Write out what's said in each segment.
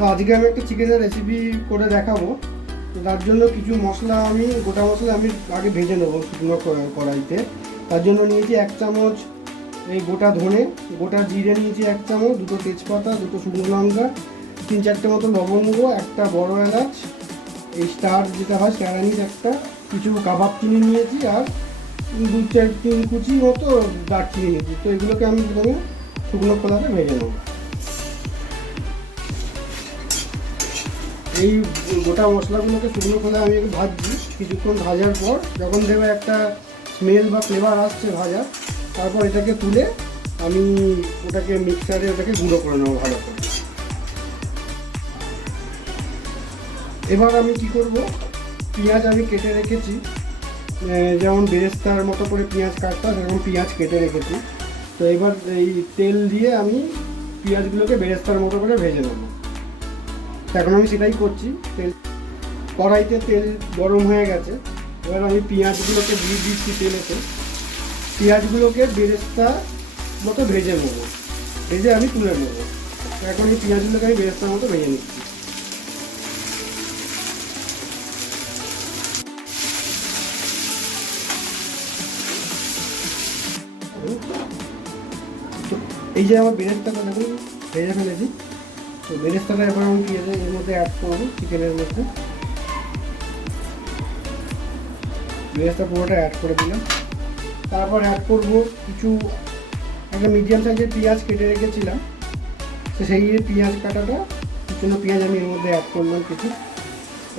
তো আজকে আমি একটা চিকেনের রেসিপি করে দেখাবো। তো তার জন্য কিছু মশলা আমি গোটা মশলা আমি আগে ভেজে নেবো শুকনো কড়াইতে। তার জন্য নিয়েছি 1 চামচ এই গোটা ধনে, গোটা জিরে নিয়েছি 1 চামচ, 2টো তেজপাতা, 2টো শুকনো লঙ্কা, 3-4টে মতো লবঙ্গ, একটা বড় এলাচ, এই স্টার যেটা হয় স্টার আনিস একটা, কিছু কাবাব চিনি নিয়েছি, আর 2-3 কুচি মতো দারচিনি নিয়েছি। তো এগুলোকে আমি প্রথমে শুকনো খোলাতে ভেজে নেবো। এই গোটা মশলাগুলোকে শুকনো খোলা আমি একটু ভাজছি। কিছুক্ষণ ভাজার পর যখন দেবে একটা স্মেল বা ফ্লেভার আসছে ভাজা, তারপর এটাকে তুলে আমি ওটাকে মিক্সারে ওটাকে গুঁড়ো করে নেবো ভালো করে। এবার আমি কি করব, পেঁয়াজ আমি কেটে রেখেছি, যেমন বেরেস্তার মতো করে পেঁয়াজ কাটতা সেরকম পেঁয়াজ কেটে রেখেছি। তো এবার এই তেল দিয়ে আমি পেঁয়াজগুলোকে বেরেস্তার মতো করে ভেজে নেবো। এখন আমি সেটাই করছি। কড়াইতে তেল গরম হয়ে গেছে, এবার আমি পেঁয়াজগুলোকে দিয়ে দিচ্ছি তেলেতে। পেঁয়াজগুলোকে বেরেস্তা মতো ভেজে নেবো, ভেজে আমি তুলে নেবো। এখন এই পেঁয়াজগুলোকে আমি বেরেস্তার মতো ভেজে নিচ্ছি। এই যে আমার বেরেস্তাটা দেখুন ভেজে ফেলেছি। তো বেরেস্তাটা এবার আমি পেঁয়াজের এর মধ্যে অ্যাড করবো, চিকেনের মধ্যে বেরেস্তা পুরোটা অ্যাড করে দিলাম। তারপর অ্যাড করবো কিছু একটা মিডিয়াম সাইজের পেঁয়াজ কেটে রেখেছিলাম, তো সেই পেঁয়াজ কাটাটা কিছু পেঁয়াজ আমি এর মধ্যে অ্যাড করলাম কিছু।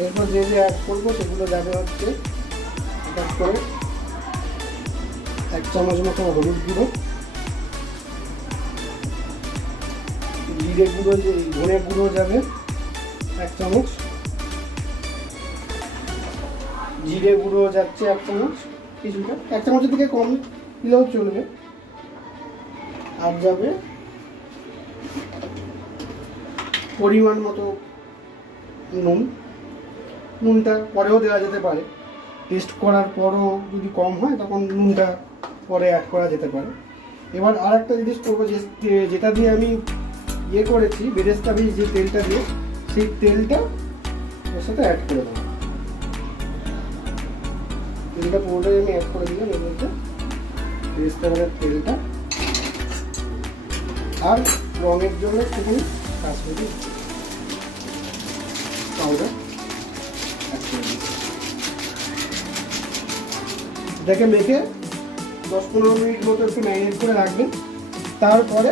এরপর যে অ্যাড করবো সেগুলো যাবে হচ্ছে হঠাৎ করে 1 চামচ মতো হলুদ গুঁড়ো, জিরে গুঁড়ো, ধনে গুঁড়ো যাবে 1 চামচ, জিরে গুঁড়ো যাচ্ছে 1 চামচ, কিছুটা 1 চামচের থেকে কম দিলেও চলবে। আর যাবে পরিমাণ মতো নুন। নুনটা পরেও দেওয়া যেতে পারে, টেস্ট করার পরও যদি কম হয় তখন নুনটা পরে অ্যাড করা যেতে পারে। এবার আর একটা জিনিস করবো, যেটা দিয়ে আমি করেছি বেরেস্তা বীজ, যে তেলটা দিয়ে, সেই তেলটা ওর সাথে অ্যাড করে দেবো। তেলটা পুরোটাই আমি অ্যাড করে দিলাম এর মধ্যে, বেরেস্তা বীজের তেলটা। আর রঙের জন্য একটুখানি কাশ্মীরি পাউডার অ্যাড করে দিই। এটাকে মেখে 10-15 মিনিট মতো একটু ম্যারিনেট করে রাখবেন। তারপরে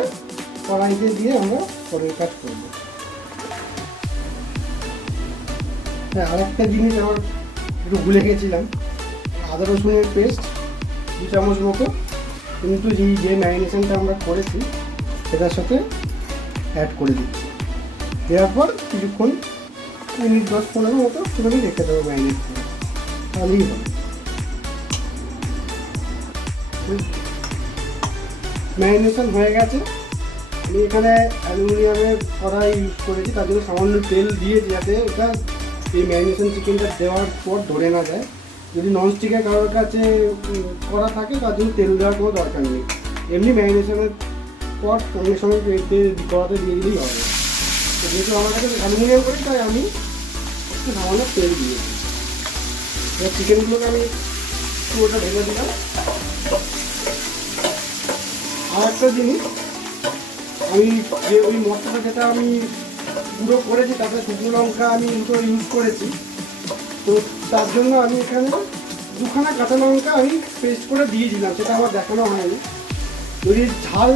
কড়াইতে দিয়ে আমরা পরের কাজ করবো। হ্যাঁ, আরেকটা জিনিস আমার একটু ভুলে গেছিলাম, আদা রসুনের পেস্ট 2 চামচ মতো কিন্তু যে ম্যারিনেশনটা আমরা করেছি সেটার সাথে অ্যাড করে দিচ্ছি। দেওয়ার পর কিছুক্ষণ মিনিট 10-15 মতো সেখানে রেখে দেবো ম্যারিনেট করে, তাহলেই হবে। ম্যারিনেশন হয়ে গেছে। আমি এখানে অ্যালুমিনিয়ামের কড়াই ইউজ করেছি, তার জন্য সামান্য তেল দিয়ে, যাতে এটা এই ম্যারিনেশন চিকেনটা দেওয়ার পর ধরে না যায়। যদি ননস্টিকের কারোর কাছে করা থাকে তার জন্য তেল দেওয়ার কোনো দরকার নেই, এমনি ম্যারিনেশনের পর সঙ্গে সঙ্গে কড়াতে দিয়ে দিলেই হবে। তো যেহেতু আমার কাছে অ্যালুমিনিয়াম করি তাই আমি একটু সামান্য তেল দিয়েছি। এবার চিকেনগুলোকে আমি পুরোটা ঢেলে দিলাম। আর একটা জিনিস, আমি যে ওই মশলাটা যেটা আমি গুঁড়ো করেছি তাতে শুকনো লঙ্কা আমি দুটো ইউজ করেছি। তো তার জন্য আমি এখানে 2খানা কাঁচা লঙ্কা আমি পেস্ট করে দিয়েছিলাম, সেটা আমার দেখানো হয়নি। যদি ঝাল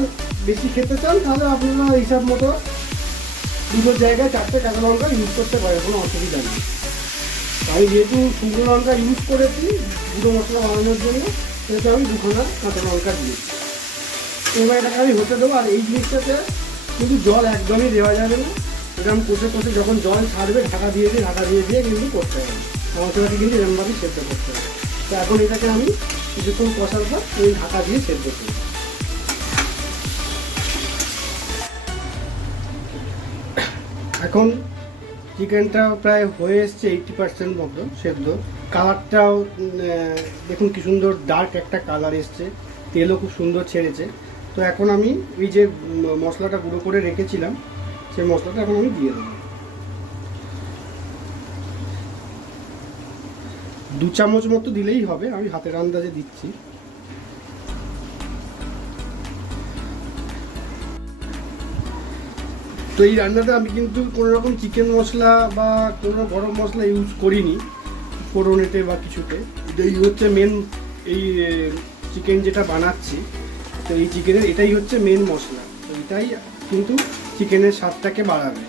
বেশি খেতে চান তাহলে আপনারা হিসাব মতো 2টোর জায়গায় 4টে কাঁচা লঙ্কা ইউজ করতে পারেন, কোনো অসুবিধা নেই। আমি যেহেতু শুকনো লঙ্কা ইউজ করেছি গুঁড়ো মশলা বানানোর জন্য, সেটা আমি 2খানা কাঁচা লঙ্কা দিয়েছি। এবার এটাকে আমি হতে দেবো। আর এই জিনিসটাতে কিন্তু জল একদমই দেওয়া যাবে না, এরকম কষে কষে যখন জল ছাড়বে ঢাকা দিয়ে কিন্তু করতে হবে, মশলাটি কিন্তু এরকমভাবেই সেদ্ধ করতে হবে। তো এখন এটাকে আমি কিছুক্ষণ কষার পর ওই ঢাকা দিয়ে সেদ্ধ করি। এখন চিকেনটা প্রায় হয়ে এসছে 80% মতো সেদ্ধ। কালারটাও দেখুন কি সুন্দর ডার্ক একটা কালার এসছে, তেলও খুব সুন্দর ছেড়েছে। তো এখন আমি এই যে মশলাটা গুঁড়ো করে রেখেছিলাম সেই মশলাটা এখন আমি দিয়ে দেবো। 2 চামচ মতো দিলেই হবে, আমি হাতের আন্দাজে দিচ্ছি। তো এই রান্নাটা আমি কিন্তু কোনো রকম চিকেন মশলা বা কোনো গরম মশলা ইউজ করিনি ফোড়নেতে বা কিছুতে। এই হচ্ছে মেন, এই চিকেন যেটা বানাচ্ছি, তো এই চিকেনের এটাই হচ্ছে মেন মশলা। তো এটাই কিন্তু চিকেনের স্বাদটাকে বাড়াবে,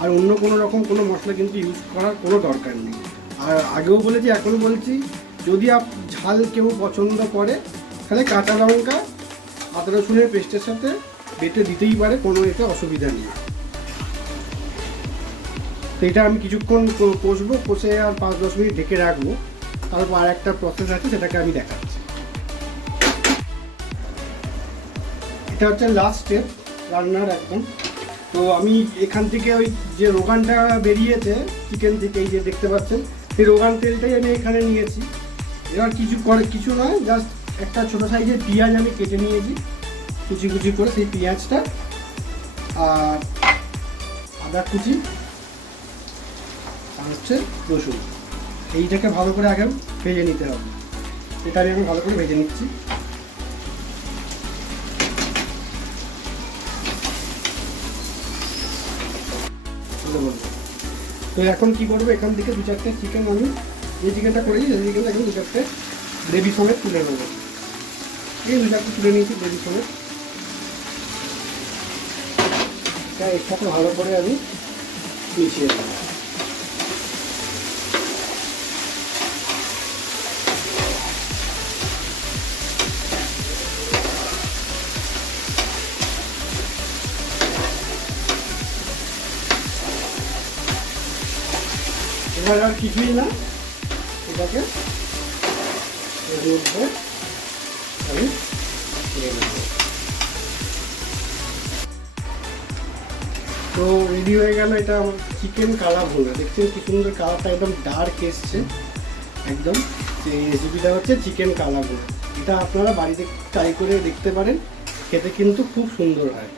আর অন্য কোনো রকম কোনো মশলা কিন্তু ইউজ করার কোনো দরকার নেই। আর আগেও বলেছি, এখনও বলছি, যদি ঝাল কেউ পছন্দ করে তাহলে কাঁচা লঙ্কা আদা রসুনের পেস্টের সাথে বেটে দিতেই পারে, কোনো এতে অসুবিধা নেই। তো এটা আমি কিছুক্ষণ কষবো, কষে আর 5-10 মিনিট ঢেকে রাখবো। তারপর আর একটা প্রসেস আছে, সেটাকে আমি দেখাচ্ছি। এটা হচ্ছে লাস্ট স্টেপ রান্নার একদম। তো আমি এখান থেকে ওই যে রোগানটা বেরিয়েছে চিকেন থেকে, এই যে দেখতে পাচ্ছেন, এই রোগান তেলটাই আমি এখানে নিয়েছি। এবার কিছু নয়, জাস্ট একটা ছোটো সাইজের পেঁয়াজ আমি কেটে নিয়েছি কুচি কুচি করে, সেই পেঁয়াজটা আর আদা কুচি আর হচ্ছে রসুন, এইটাকে ভালো করে আগে ভেজে নিতে হবে। এটা আমি ভালো করে ভেজে নিচ্ছি। তো এখন কি করবো, এখান থেকে 2-4টে চিকেন, আমি যে চিকেনটা করেছি সেই চিকেনটা এখন 2-4টে গ্রেভি সমেত তুলে নেবো। এই 2-4টে তুলে নিয়েছি গ্রেভি সমেত। এটা এর সাথে ভালো করে আমি মিশিয়ে দেবো। এবার আর কিছুই না, এটাকে আমি দিয়ে দেবো। তো রেডি হয়ে গেল এটা আমার চিকেন কালা ভুনা। দেখছেন কি সুন্দর কালারটা, একদম ডার্ক এসছে একদম। এই রেসিপিটা হচ্ছে চিকেন কালা ভুনা। এটা আপনারা বাড়িতে ট্রাই করে দেখতে পারেন, খেতে কিন্তু খুব সুন্দর হয়।